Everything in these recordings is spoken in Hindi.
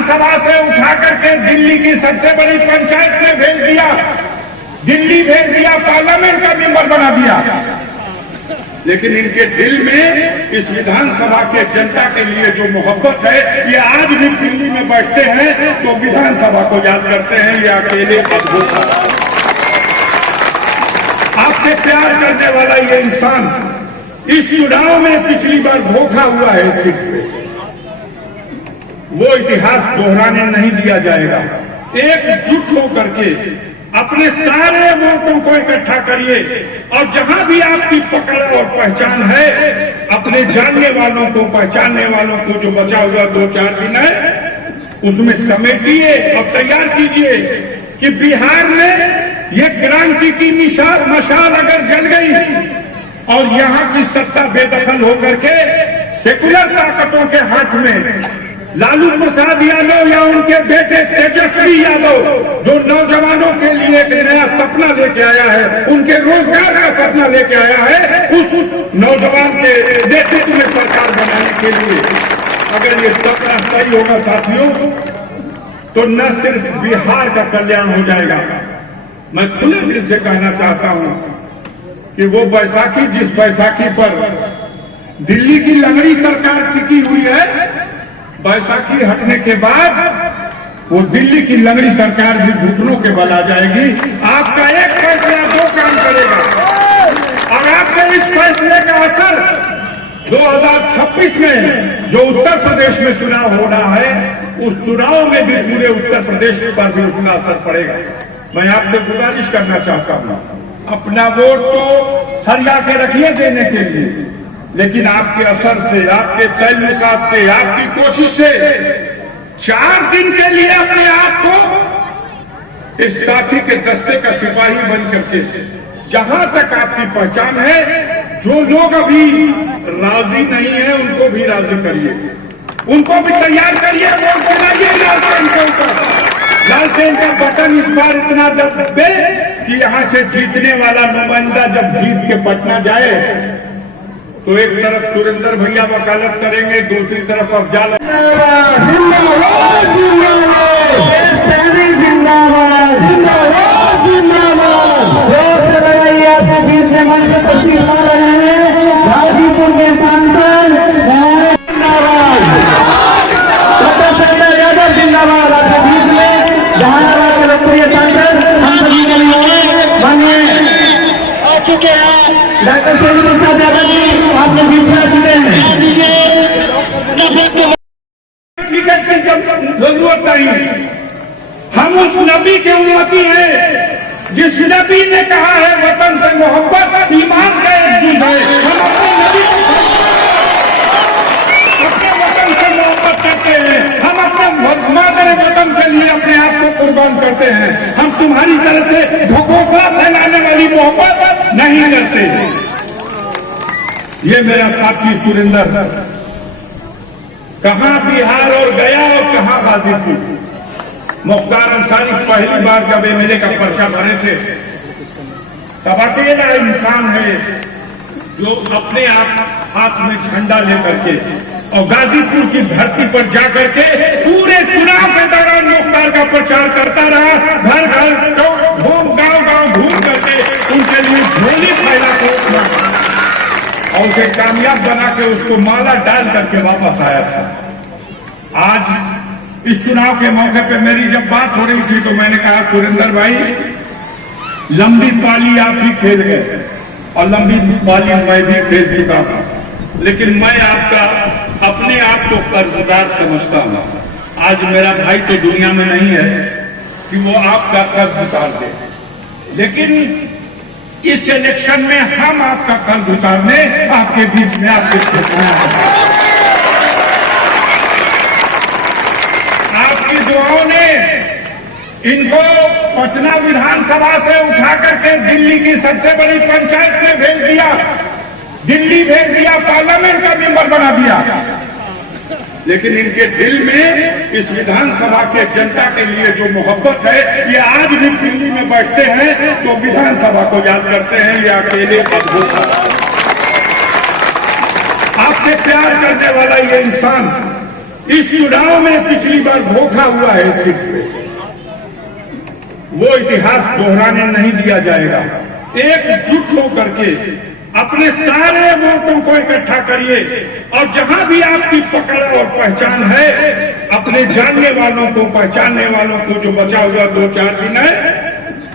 विधानसभा से उठा करके दिल्ली की सबसे बड़ी पंचायत में भेज दिया, दिल्ली भेज दिया, पार्लियामेंट का मेंबर बना दिया। लेकिन इनके दिल में इस विधानसभा के जनता के लिए जो मोहब्बत है, ये आज भी दिल्ली में बैठते हैं तो विधानसभा को याद करते हैं। ये अकेले अद्भुत है। आपसे प्यार करने वाला ये इंसान इस चुनाव में पिछली बार धोखा हुआ है इस सीट पे, वो इतिहास दोहराने नहीं दिया जाएगा। एकजुट होकर के अपने सारे वोटों को इकट्ठा करिए और जहां भी आपकी पकड़ और पहचान है, अपने जानने वालों को, पहचानने वालों को, जो बचा हुआ 2-4 दिन है, उसमें समेटिए और तैयार कीजिए कि बिहार में ये क्रांति की मशाल अगर जल गई और यहाँ की सत्ता बेदखल होकर के सेकुलर ताकतों के हाथ में लालू प्रसाद यादव या उनके बेटे तेजस्वी यादव, जो नौजवानों के लिए एक नया सपना लेके आया है, उनके रोजगार का सपना लेके आया है, उस नौजवान के नेतृत्व में सरकार बनाने के लिए अगर ये सपना सही होगा साथियों, तो न सिर्फ बिहार का कल्याण हो जाएगा, मैं खुले दिल से कहना चाहता हूं कि वो बैसाखी, जिस बैसाखी पर दिल्ली की लंगड़ी सरकार टिकी हुई है, बैसाखी हटने के बाद वो दिल्ली की लंगड़ी सरकार भी घुटनों के बल आ जाएगी। आपका एक फैसला 2 काम करेगा और आपके इस फैसले का असर 2026 में जो उत्तर प्रदेश में चुनाव होना है, उस चुनाव में भी पूरे उत्तर प्रदेश पर भी उसका असर पड़ेगा। मैं आपसे गुजारिश करना चाहता हूं, अपना वोट तो सरिया के रखिए देने के लिए, लेकिन आपके असर से, आपके तल्लुकात से, आपकी कोशिश से 4 दिन के लिए अपने आप को इस साथी के दस्ते का सिपाही बन करके, जहां तक आपकी पहचान है, जो लोग अभी राजी नहीं है उनको भी राजी करिए, उनको भी तैयार करिए, वोट गिराइए लालटेन के ऊपर। लालटेन का बटन इस बार इतना दबे कि यहां से जीतने वाला नुमाइंदा जब जीत के पटना जाए तो एक तरफ सुरेंद्र भैया वकालत करेंगे, दूसरी तरफ अफजाल गाजीपुर के सांसद यादव जिंदाबाद। आपके बीच में जहानाबाद के लोकप्रिय सांसद हम सभी के लिए माननीय आ चुके हैं डॉक्टर शहीद प्रसाद यादव जी, आपके बीच में आ चुके हैं। टिकट की जरूरत नहीं, हम उस नबी के उम्मती हैं जिस नबी ने कहा है वतन से मोहब्बत ईमान का एक जुज है। हम अपने नबी अपने वतन से मोहब्बत करते हैं, हम अपने मादर वतन के लिए अपने आप को कुर्बान करते हैं। हम तुम्हारी तरह से ढकोसला फैलाने वाली मोहब्बत नहीं करते। ये मेरा साथी सुरेंद्र कहां बिहार और गया और कहां गाजीपुर। मुख्तार अंसारी पहली बार जब एमएलए का पर्चा भरे थे, तब अकेला इंसान है जो अपने आप हाथ में झंडा लेकर के और गाजीपुर की धरती पर जाकर के पूरे चुनाव के दौरान मुख्तार का प्रचार करता रहा, घर घर गांव घूम करके उनके लिए झोली फैला के और उसे कामयाब बना के उसको माला डाल करके वापस आया था। आज इस चुनाव के मौके पे मेरी जब बात हो रही थी तो मैंने कहा सुरेंद्र भाई, लंबी पाली आप भी खेल गए और लंबी पाली मैं भी खेल चुका हूं, लेकिन मैं आपका अपने आप को कर्जदार समझता हूं। आज मेरा भाई तो दुनिया में नहीं है कि वो आपका कर्ज उतार दे, लेकिन इस इलेक्शन में हम आपका कर्ज उतारने आपके बीच में आपके आपकी दुआओं ने इनको पटना विधानसभा से उठा करके दिल्ली की सबसे बड़ी पंचायत में भेज दिया, दिल्ली भेज दिया, पार्लियामेंट का मेंबर बना दिया। लेकिन इनके दिल में इस विधानसभा के जनता के लिए जो मोहब्बत है, ये आज भी दिल्ली में बैठते हैं तो विधानसभा को याद करते हैं। ये अकेले अद्भुत है। आपसे प्यार करने वाला ये इंसान इस चुनाव में पिछली बार धोखा हुआ है सीट पे, वो इतिहास दोहराने नहीं दिया जाएगा। एकजुट होकर के अपने सारे वोटों को इकट्ठा करिए और जहां भी आपकी पकड़ और पहचान है, अपने जानने वालों को, पहचानने वालों को, जो बचा हुआ 2-4 दिन है,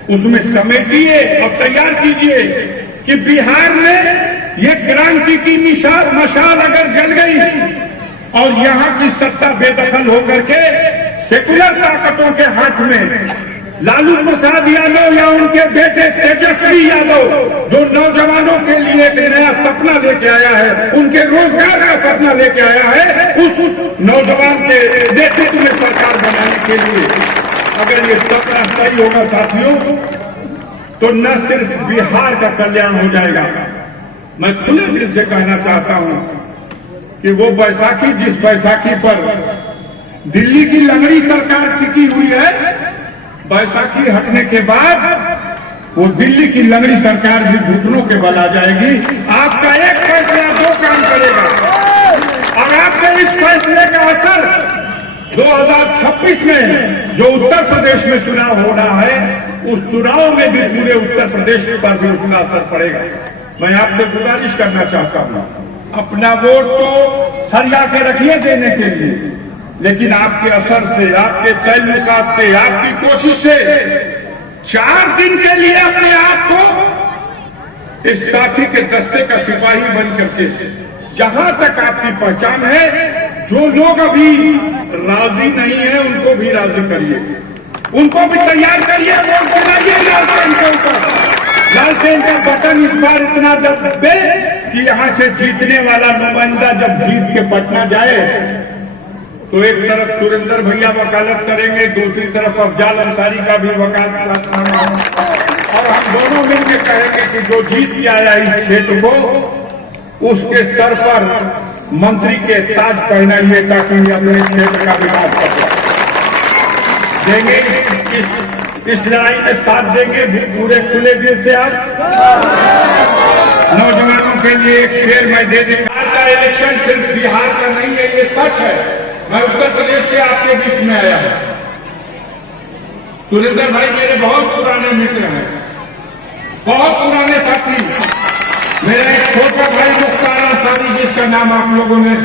उसमें समेटिए और तैयार कीजिए कि बिहार में ये क्रांति की मशाल अगर जल गई और यहाँ की सत्ता बेदखल होकर के सेकुलर ताकतों के हाथ में लालू प्रसाद यादव या उनके बेटे तेजस्वी यादव, जो नौजवानों के लिए एक नया सपना लेके आया है, उनके रोजगार का सपना लेके आया है, उस नौजवान के नेतृत्व में सरकार बनाने के लिए अगर ये सपना सही होगा साथियों, तो न सिर्फ बिहार का कल्याण हो जाएगा, मैं खुले दिल से कहना चाहता हूं कि वो बैसाखी, जिस बैसाखी पर दिल्ली की लंगड़ी सरकार टिकी हुई है, बैसाखी हटने के बाद वो दिल्ली की लंगड़ी सरकार भी घुटनों के बल आ जाएगी। आपका एक फैसला 2 काम करेगा और आपके इस फैसले का असर 2026 में जो उत्तर प्रदेश में चुनाव हो रहा है, उस चुनाव में भी पूरे उत्तर प्रदेश पर भी उसका असर पड़ेगा। मैं आपसे गुजारिश करना चाहता हूं, अपना वोट तो सरिया के रखिए देने के लिए, लेकिन आपके असर से, आपके तल्लुकात से, आपकी कोशिश से 4 दिन के लिए अपने आप को इस साथी के दस्ते का सिपाही बन करके, जहां तक आपकी पहचान है, जो लोग अभी राजी नहीं है उनको भी राजी करिए, उनको भी तैयार करिए, वोट बनाइए लालटेन के ऊपर। लालटेन का बटन इस बार इतना दबे कि यहां से जीतने वाला नुमाइंदा जब जीत के पटना जाए तो एक तरफ सुरेंद्र भैया वकालत करेंगे, दूसरी तरफ अफजाल अंसारी का भी वकालत करना है, और हम दोनों मिलकर कहेंगे कि जो जीत के आया इस क्षेत्र को, उसके सर पर मंत्री के ताज पहनाइए ताकि अपने क्षेत्र का विकास कर देंगे। इस लड़ाई में साथ देंगे पूरे खुले दिल से। आप नौजवानों के लिए एक शेर मैं दे दें, आज का इलेक्शन सिर्फ बिहार का नहीं है, ये सच है। मैं उत्तर प्रदेश से आपके बीच में आया हूं। सुरेंद्र भाई मेरे बहुत पुराने मित्र हैं, बहुत पुराने साथी। मेरा एक छोटा भाई मुख्तार अंसारी, जिसका नाम आप लोगों ने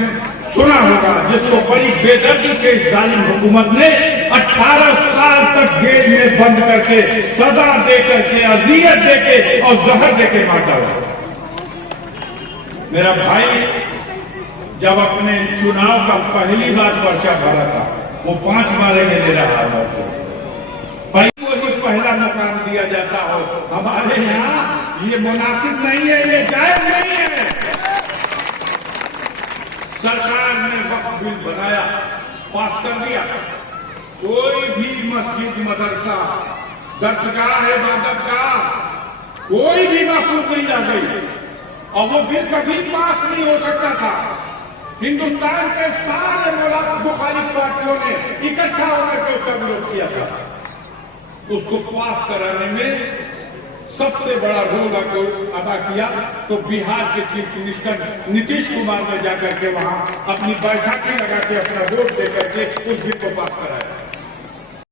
सुना होगा, जिसको बड़ी बेदर्दी से इस जालिम हुकूमत ने 18 साल तक जेल में बंद करके, सजा दे करके, अजियत देके और जहर देके मार डाला। मेरा भाई जब अपने चुनाव का पहली बार पर्चा भरा था, वो 5 बार ले रहा था, वही पहला मुकाम दिया जाता हो। हमारे यहाँ ये मुनासिब नहीं है, ये जायज नहीं है। सरकार ने वक्फ बिल बनाया, पास कर दिया, कोई भी मस्जिद, मदरसा, दरगाह, इबादत का कोई भी मासूम नहीं आ गई, और वो बिल कभी पास नहीं हो सकता था। हिंदुस्तान के सारे मुखालिफ पार्टियों ने इकट्ठा होकर के उसका विरोध किया था। उसको पास कराने में सबसे बड़ा रोल अदा किया तो बिहार के चीफ मिनिस्टर नीतीश कुमार ने जाकर के वहां अपनी बैसाखी लगा के, अपना वोट देकर के उस बिल को पास कराया।